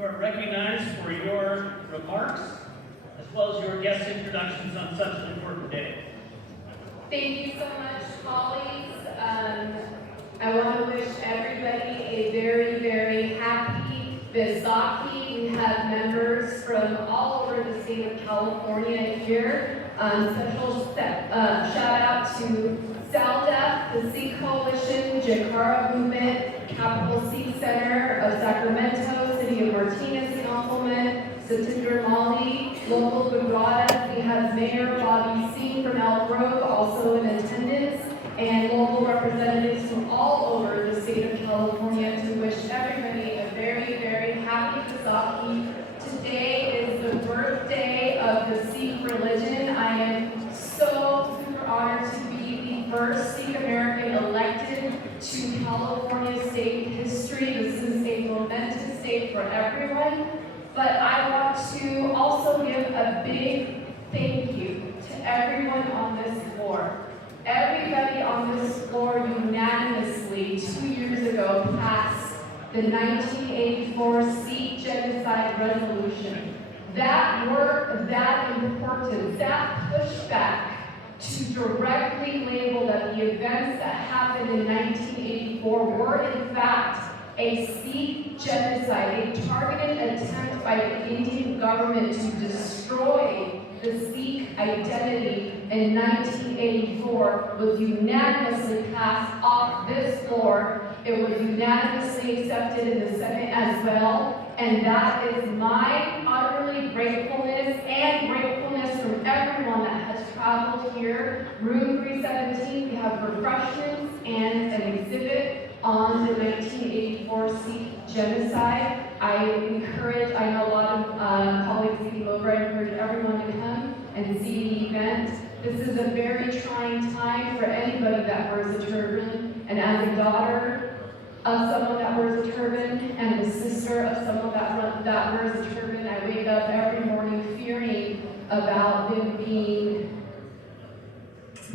You are recognized for your remarks as well as your guest introductions on such an important day. Thank you so much, colleagues. I want to wish everybody a very, very happy Vaisakhi. We have members from all over the state of California here. Special shout out to SALDEF, the Sikh Coalition, Jakara Movement, Capital Sikh Center of Sacramento, City of Martinez Councilman, Satinder Mali, local Gujrata. We have Mayor Bobby Singh from Elk Grove also in attendance, and local representatives from all over the state of California to wish everybody a very, very happy Vaisakhi. Today is the birthday of the Sikh religion. I am so super honored to be the first Sikh American elected to California state history. This is a momentous day for everyone. But I want to also give a big thank you to everyone on this floor. Everybody on this floor unanimously 2 years ago passed the 1984 Sikh Genocide Resolution. That work, that importance, that pushback to directly label that the events that happened in 1984 were in fact a Sikh genocide, a targeted attempt by the Indian government to destroy the Sikh identity in 1984 was unanimously passed off this floor. It was unanimously accepted in the Senate as well. And that is my utterly gratefulness and gratefulness from everyone that has traveled here. Room 317, we have refreshments and an exhibit on the 1984 Sikh genocide. I know a lot of colleagues came over, I encourage everyone to come and see the event. This is a very trying time for anybody that wears a turban, and as a daughter of someone that wears a turban and the sister of someone that wears a turban, I wake up every morning fearing about them being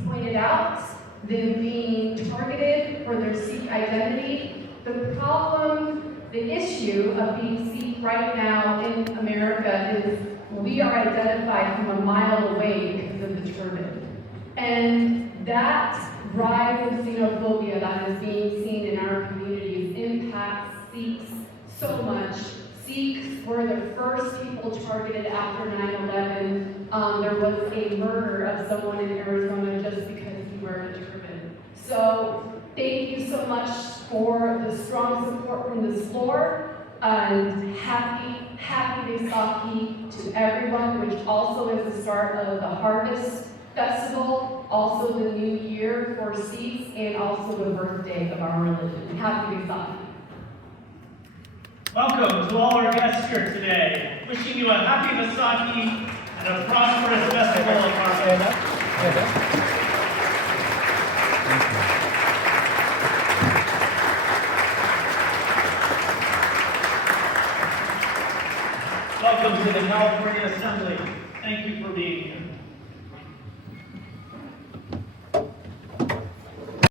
pointed out, them being targeted for their Sikh identity. The problem, the issue of being Sikh right now in America is we are identified from a mile away because of the turban. And that rise of xenophobia that is being seen in our communities impacts Sikhs so much. Sikhs were the first people targeted after 9/11. There was a murder of someone in Arizona just because he wore a turban. So thank you so much for the strong support from this floor. And happy Vaisakhi to everyone, which also is the start of the Harvest Festival, also the new year for Sikhs, and also the birthday of our religion. Happy Vaisakhi. Welcome to all our guests here today. Wishing you a happy Vaisakhi and a prosperous festival of harvest. Welcome to the California Assembly. Thank you for being here.